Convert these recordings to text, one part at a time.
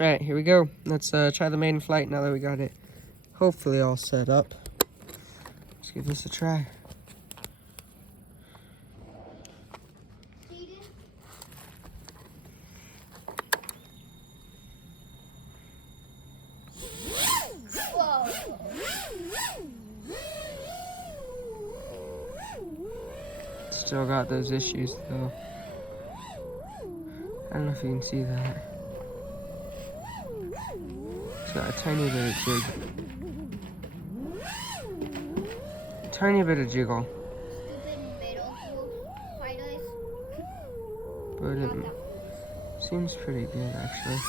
Alright, here we go. Let's try the maiden flight now that we got it hopefully all set up. Let's give this a try. Still got those issues though. I don't know if you can see that. It's got a tiny bit of jig. Tiny bit of jiggle. But it seems pretty good actually.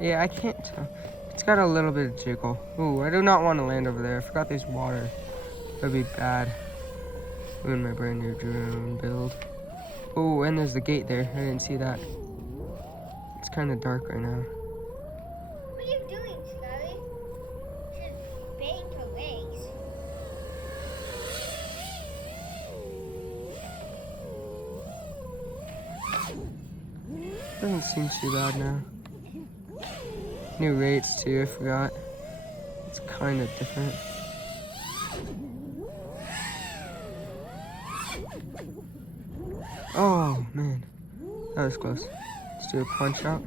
Yeah, I can't tell. It's got a little bit of jiggle. Ooh, I do not want to land over there. I forgot there's water. That'd be bad. Ruin my brand new drone build. Oh, and there's the gate there. I didn't see that. It's kind of dark right now. What are you doing, Scully? Just bang your legs. Doesn't seem too bad now. New rates too, I forgot. It's kind of different. Oh man, that was close. Let's do a punch out.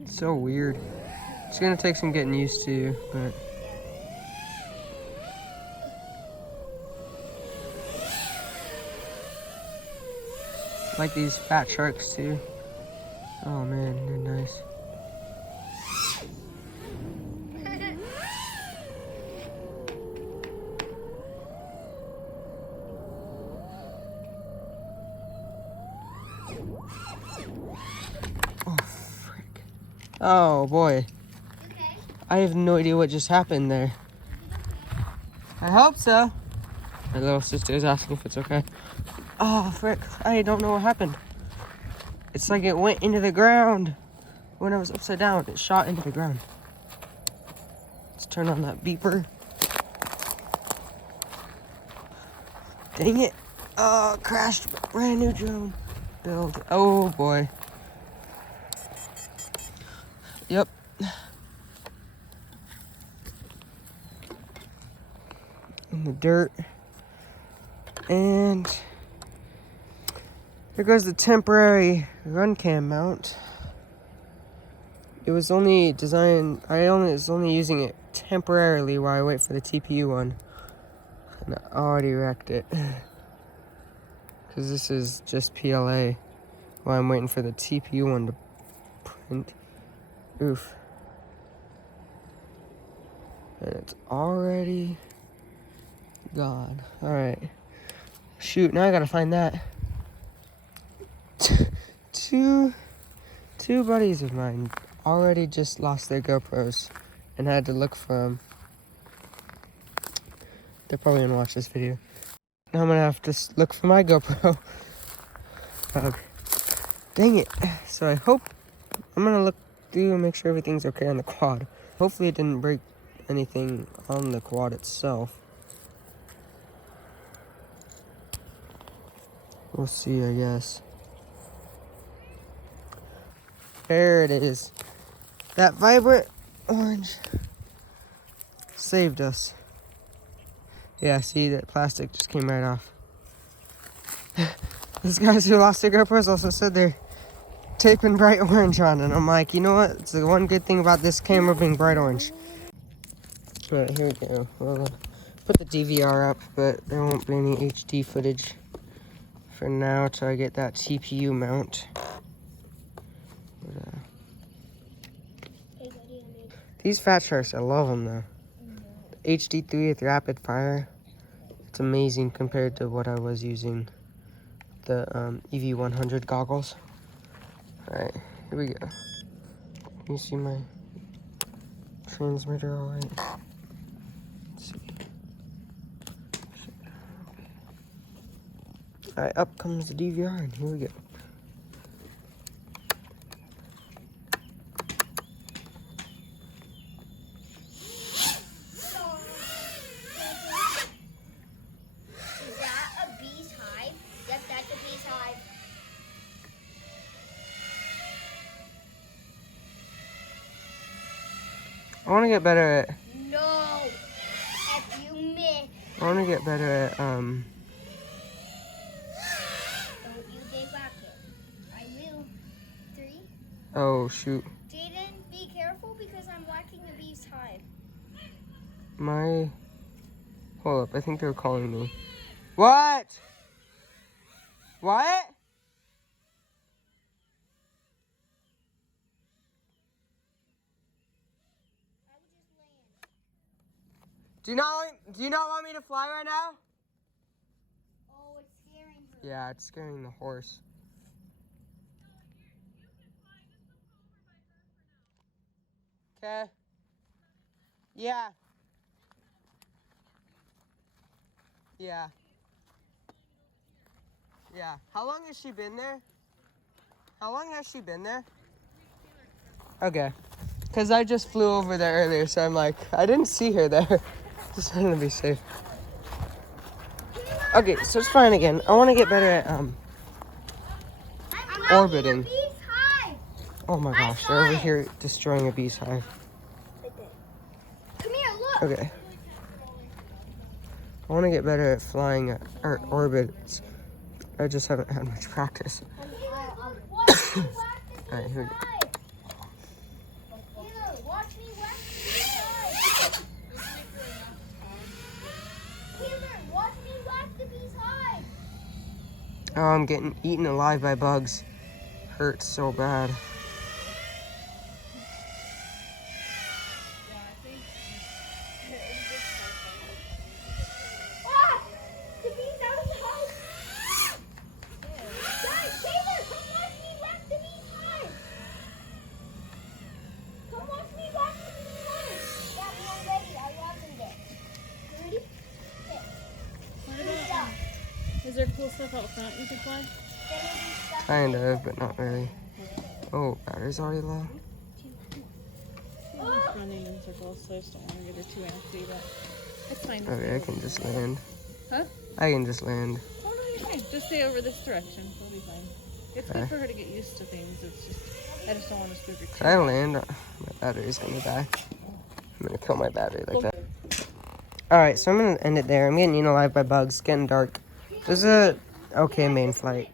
It's so weird. It's gonna take some getting used to, but I like these Fatsharks too. Oh man, they're nice. Oh frick. Oh boy. Okay. I have no idea what just happened there. I hope so. My little sister is asking if it's okay. Oh frick, I don't know what happened. It's like it went into the ground. When I was upside down, it shot into the ground. Let's turn on that beeper. Dang it. Oh, crashed. Brand new drone build. Oh boy. Yep. In the dirt. And there goes the temporary run cam mount. It was only designed, I was only using it temporarily while I wait for the TPU one. And I already wrecked it. Because this is just PLA while I'm waiting for the TPU one to print. Oof. And it's already gone. Alright. Shoot, now I gotta find that. Two buddies of mine already just lost their GoPros and had to look for them. They're probably gonna watch this video. Now I'm gonna have to look for my GoPro. Dang it. So I hope I'm gonna look through and make sure everything's okay on the quad. Hopefully it didn't break anything on the quad itself. We'll see, I guess. There it is. That vibrant orange saved us. Yeah, see, that plastic just came right off. These guys who lost their GoPros also said they're taping bright orange on, and I'm like, you know what? It's the one good thing about this camera being bright orange. Alright, here we go. We'll put the DVR up, but there won't be any HD footage for now till I get that TPU mount. But, these Fatsharks, I love them though. The HD3 with RapidFire, it's amazing compared to what I was using. The EV100 goggles. Alright, here we go. Can you see my Transmitter all right. Let's see. Alright, up comes the DVR, and here we go. Is that a bee's hive? Yep, that's a bee's hive. I want to get better at. No. If you miss. I want to get better at Don't you get back it. I will. 3. Oh shoot. Jaden, be careful because I'm whacking a bee's hive. My. Hold up, I think they're calling me. What? What? I would just land. Do you not want me to fly right now? Oh, it's scaring her. Yeah, it's scaring the horse. Okay. Yeah. Yeah. Yeah. How long has she been there? How long has she been there? Okay. Because I just flew over there earlier, so I'm like, I didn't see her there. Just wanted to be safe. Okay, so it's fine again. I want to get better at orbiting. Oh my gosh, they're over here destroying a bee's hive. Come here, look. Okay. I want to get better at flying at orbits. I just haven't had much practice. Alright, here we go. Watch me whack the bee's hive. Watch me whack the bee's hive. Oh, I'm getting eaten alive by bugs. Hurts so bad. Ah! The bee's out of the house. Guys, Taylor, come watch me whack the bee's hive. Come watch me whack the bee's hive. Yeah, I'm ready. I wasn't it. You ready? Okay. What about, is there cool stuff out front you can fly? Kind of, but not really. Oh, battery's already low. I'm just running in circles, so I just don't want to get her too antsy, but it's fine. Okay, I can just land. Huh? I can just land. Oh, no, you're fine. Just stay over this direction. It'll be fine. It's good for her to get used to things. It's just, I just don't want to scoop her Can I land? My battery's gonna die. I'm gonna kill my battery like that. Alright, so I'm gonna end it there. I'm getting eaten alive by bugs. It's getting dark. This is a okay main flight.